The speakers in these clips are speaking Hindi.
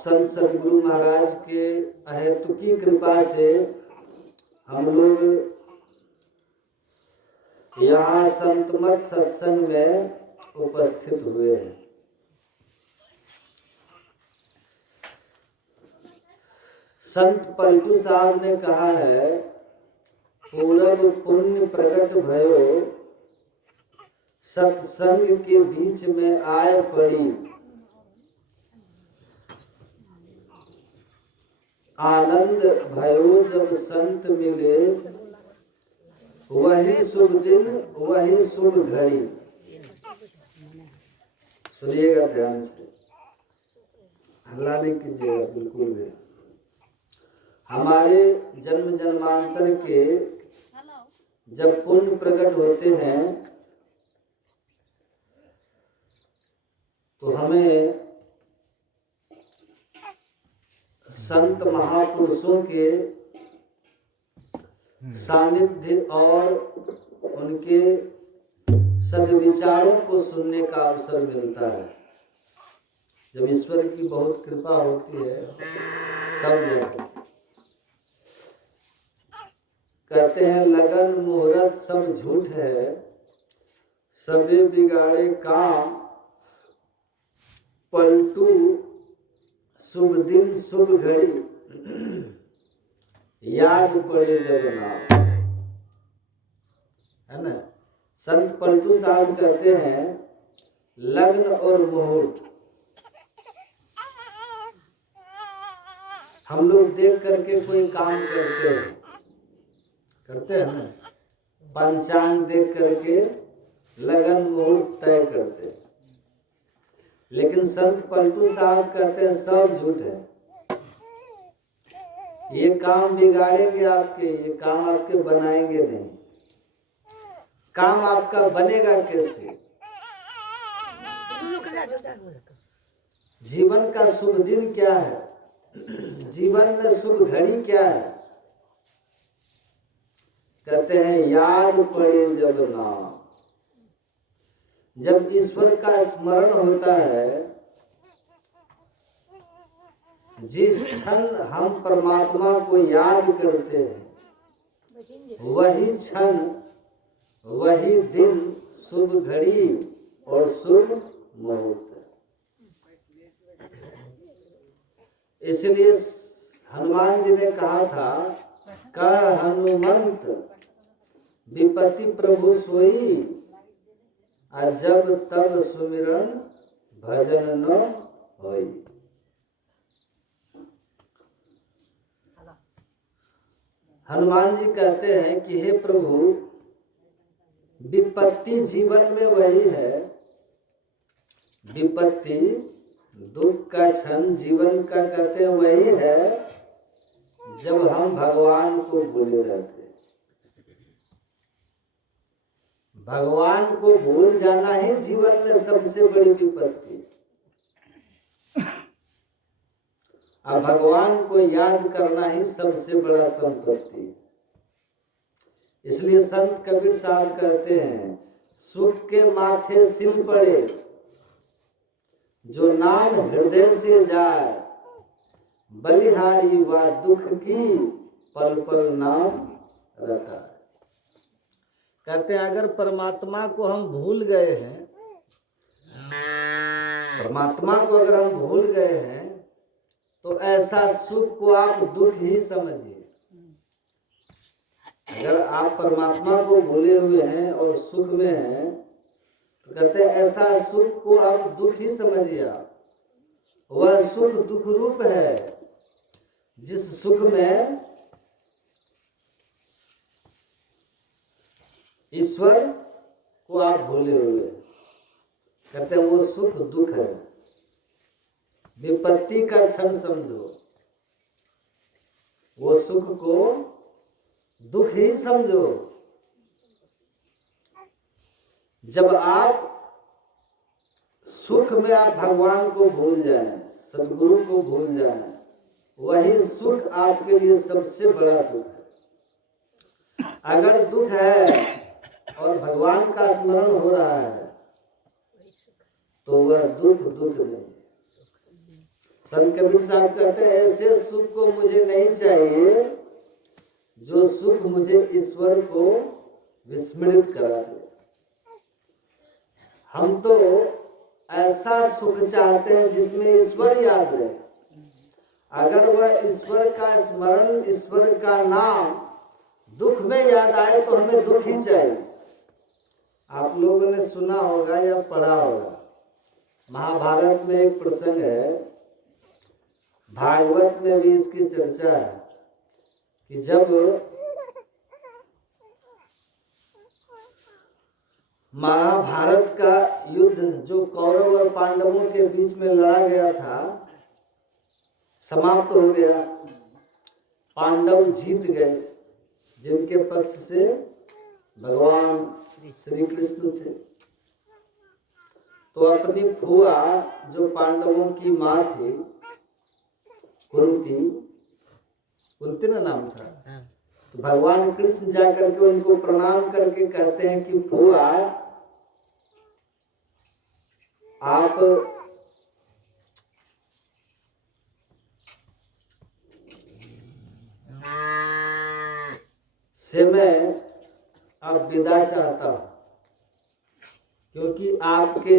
संत सदगुरु महाराज के अहेतुकी कृपा से हम लोग यहाँ संतमत सत्संग में उपस्थित हुए हैं। संत पलटू साहब ने कहा है, पूरब पुण्य प्रकट भयो, सत्संग के बीच में आए पड़ी, आनंद भयो जब संत मिले, वही शुभ दिन वही शुभ घड़ी। सुनिएगा ध्यान से, हल्ला नहीं कीजिएगा बिल्कुल भी। हमारे जन्म जन्मांतर के जब पुण्य प्रकट होते हैं तो हमें संत महापुरुषों के सानिध्य और उनके सद्विचारों को सुनने का अवसर मिलता है। जब ईश्वर की बहुत कृपा होती है तब जाकर कहते हैं, लगन मुहूर्त सब झूठ है, सबे बिगाड़े काम, पलटू शुभ दिन शुभ घड़ी, याद पड़े जब नाम। है ना। संत पलटू साहब कहते हैं, लग्न और मुहूर्त हम लोग देख करके कोई काम करते हैं ना, पंचांग देख करके लगन मुहूर्त तय करते हैं। लेकिन संत पलटू साहब कहते हैं सब झूठ है, ये काम बिगाड़ेंगे आपके, ये काम आपके बनाएंगे नहीं। काम आपका बनेगा कैसे? जीवन का शुभ दिन क्या है, जीवन में शुभ घड़ी क्या है? कहते हैं, याद पड़े जब नाम। जब ईश्वर का स्मरण होता है, जिस क्षण हम परमात्मा को याद करते हैं, वही क्षण वही दिन शुभ घड़ी और शुभ मुहूर्त है। इसलिए हनुमान जी ने कहा था, कह हनुमंत विपत्ति प्रभु सोई, जब तब सुमिरन भजन न होई। हनुमान जी कहते हैं कि हे प्रभु, विपत्ति जीवन में वही है, विपत्ति दुख का क्षण जीवन का कहते हैं वही है जब हम भगवान को भूले रहते हैं। भगवान को भूल जाना ही जीवन में सबसे बड़ी विपत्ति। अब भगवान को याद करना ही सबसे बड़ा संपत्ति। इसलिए संत कबीर साहब कहते हैं, सुख के माथे सिल पड़े, जो नाम हृदय से जाए, बलिहारी व दुख की पल पल नाम रटा। कहते हैं, अगर परमात्मा को हम भूल गए हैं, परमात्मा को अगर हम भूल गए हैं, तो ऐसा सुख को आप दुख ही समझिए। अगर आप परमात्मा को भूले हुए हैं और सुख में हैं, तो कहते हैं ऐसा सुख को आप दुख ही समझिए। आप वह सुख दुख रूप है, जिस सुख में ईश्वर को आप भूले हुए, कहते हैं वो सुख दुख है। विपत्ति का क्षण समझो, वो सुख को दुख ही समझो। जब आप सुख में आप भगवान को भूल जाएं, सदगुरु को भूल जाएं, वही सुख आपके लिए सबसे बड़ा दुख है। अगर दुख है और भगवान का स्मरण हो रहा है, तो वह दुख दुख नहीं। संत कबीर साहब कहते हैं ऐसे सुख को मुझे नहीं चाहिए जो सुख मुझे ईश्वर को विस्मृत करा दे। हम तो ऐसा सुख चाहते हैं जिसमें ईश्वर याद रहे। अगर वह ईश्वर का स्मरण, ईश्वर का नाम दुख में याद आए तो हमें दुख ही चाहिए। आप लोगों ने सुना होगा या पढ़ा होगा, महाभारत में एक प्रसंग है, भागवत में भी इसकी चर्चा है कि जब महाभारत का युद्ध जो कौरव और पांडवों के बीच में लड़ा गया था समाप्त हो गया, पांडव जीत गए, जिनके पक्ष से भगवान श्री कृष्ण थे। तो अपनी फुआ जो पांडवों की माँ थी, कुंती ना नाम था, तो भगवान कृष्ण जाकर के उनको प्रणाम करके कहते हैं कि फुआ आप से मैं अब विदा चाहता हूं, क्योंकि आपके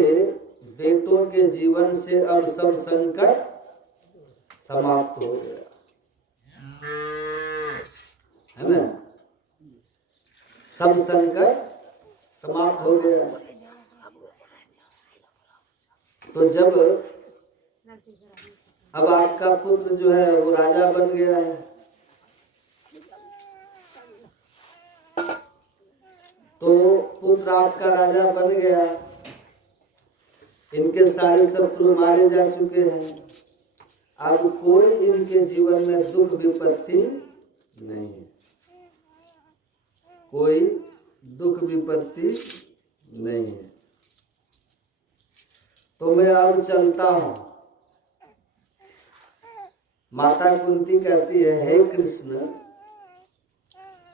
बेटों के जीवन से अब सब संकट समाप्त हो गया है ना, सब संकट समाप्त हो गया। तो जब अब आपका पुत्र जो है वो राजा बन गया है, तो पुत्र आपका राजा बन गया, इनके सारे शत्रु मारे जा चुके हैं, अब कोई इनके जीवन में दुख विपत्ति नहीं है, कोई दुख विपत्ति नहीं है। तो मैं अब चलता हूं। माता कुंती कहती है, हे कृष्ण,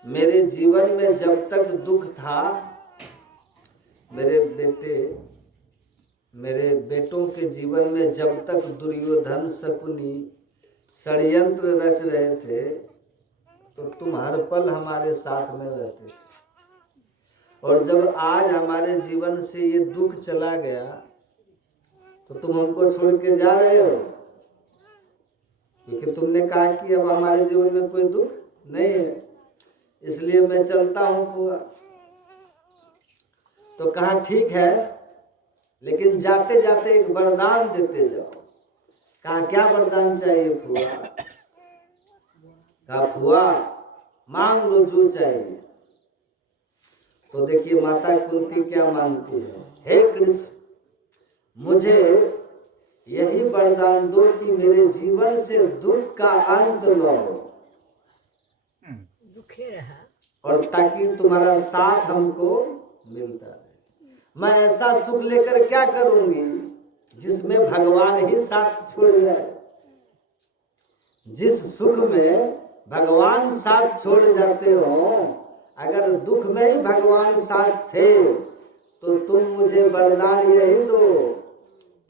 मेरे जीवन में जब तक दुख था, मेरे बेटों के जीवन में जब तक दुर्योधन शकुनी षड्यंत्र रच रहे थे, तो तुम हर पल हमारे साथ में रहते थे। और जब आज हमारे जीवन से ये दुख चला गया, तो तुम हमको छोड़ के जा रहे हो, क्योंकि तुमने कहा कि अब हमारे जीवन में कोई दुख नहीं है, इसलिए मैं चलता हूं फुआ। तो कहा ठीक है, लेकिन जाते जाते एक वरदान देते जाओ। कहा क्या वरदान चाहिए फुआ? कहा फुआ मांग लो जो चाहिए। तो देखिए माता कुंती क्या मांगती है, हे कृष्ण, मुझे यही वरदान दो कि मेरे जीवन से दुख का अंत न हो, और ताकि तुम्हारा साथ हमको मिलता रहे। मैं ऐसा सुख लेकर क्या करूंगी जिसमें भगवान ही साथ छोड़ जाए। जिस सुख में भगवान साथ छोड़ जाते हो, अगर दुख में ही भगवान साथ थे, तो तुम मुझे वरदान यही दो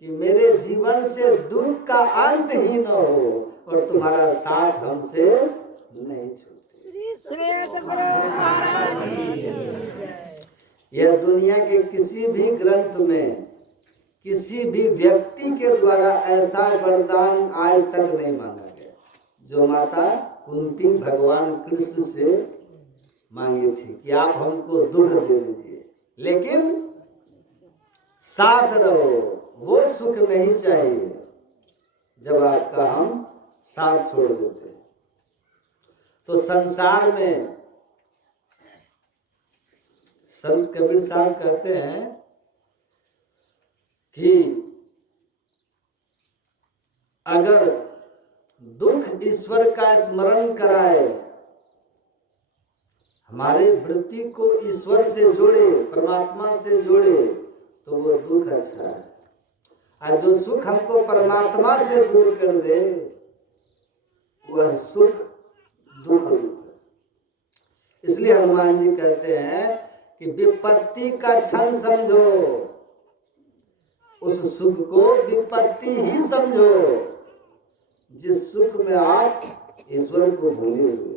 कि मेरे जीवन से दुख का अंत ही न हो और तुम्हारा साथ हमसे नहीं छूटे। यह दुनिया के किसी भी ग्रंथ में किसी भी व्यक्ति के द्वारा ऐसा वरदान आज तक नहीं मांगा गया जो माता कुंती भगवान कृष्ण से मांगी थी कि आप हमको दुख दे दीजिए, लेकिन साथ रहो। वो सुख नहीं चाहिए जब आपका हम साथ छोड़ देते हैं। तो संसार में संत कबीर साहब कहते हैं कि अगर दुख ईश्वर का स्मरण कराए, हमारे वृत्ति को ईश्वर से जोड़े, परमात्मा से जोड़े, तो वो दुख अच्छा है। और जो सुख हमको परमात्मा से दूर कर दे, वह सुख दुख रूप है। इसलिए हनुमान जी कहते हैं कि विपत्ति का क्षण समझो, उस सुख को विपत्ति ही समझो, जिस सुख में आप ईश्वर को भूले हुए।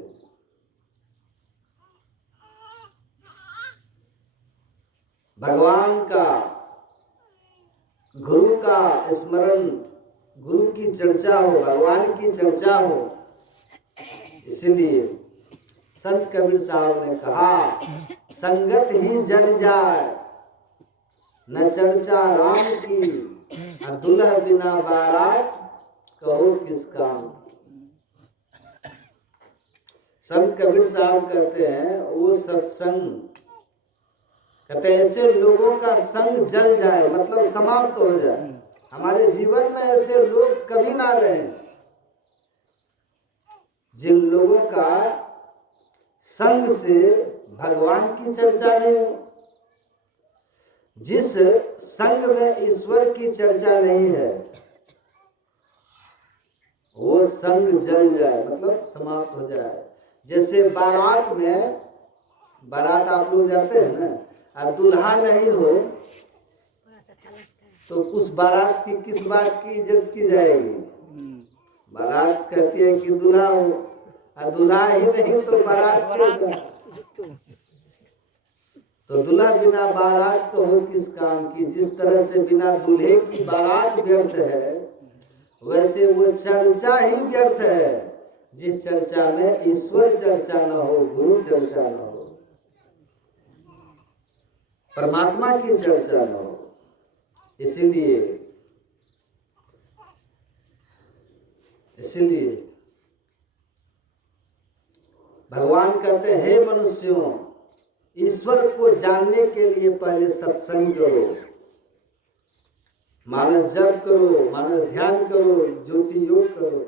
भगवान का, गुरु का स्मरण, गुरु की चर्चा हो, भगवान की चर्चा हो। इसलिए संत कबीर साहब ने कहा, संगत ही जल जाए न चर्चा राम की, दुल्हा बिना बारात कहो किस काम। संत कबीर साहब कहते हैं वो सत्संग, कहते हैं ऐसे लोगों का संग जल जाए, मतलब समाप्त हो जाए। हमारे जीवन में ऐसे लोग कभी ना रहे जिन लोगों का संग से भगवान की चर्चा नहीं हो, जिस संग में ईश्वर की चर्चा नहीं है, वो संग जल जाए, मतलब समाप्त हो जाए। जैसे बारात में, बारात आप लोग जाते हैं ना, और दूल्हा नहीं हो तो उस बारात की किस बात की इज्जत की जाएगी? बारात कहती है कि दूल्हा हो, और दूल्हा ही नहीं तो बारात तो दूल्हा बिना बारात तो हो किस काम की। जिस तरह से बिना दूल्हे की बारात व्यर्थ है, वैसे वो चर्चा ही व्यर्थ है जिस चर्चा में ईश्वर चर्चा न हो, गुरु चर्चा न हो, परमात्मा की चर्चा न हो। इसीलिए भगवान कहते हैं, हे मनुष्यों, ईश्वर को जानने के लिए पहले सत्संग करो, मानस जप करो, मानस ध्यान करो, ज्योति योग करो।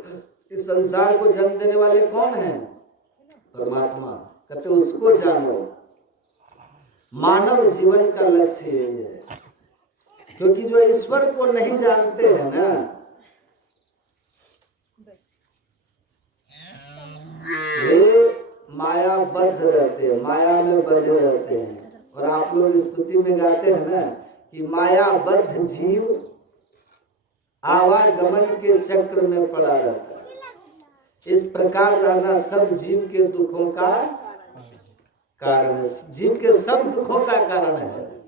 इस संसार को जन्म देने वाले कौन हैं? परमात्मा। कहते उसको जानो। मानव जीवन का लक्ष्य यही है, क्योंकि जो ईश्वर को नहीं जानते हैं ना, वे मायाबद्ध रहते हैं, माया में बंधे रहते हैं। और आप लोग स्तुति में गाते हैं ना कि मायाबद्ध जीव आवागमन के चक्र में पड़ा रहता है। इस प्रकार रहना सब जीव के दुखों का कारण है, जीव के सब दुखों का कारण है।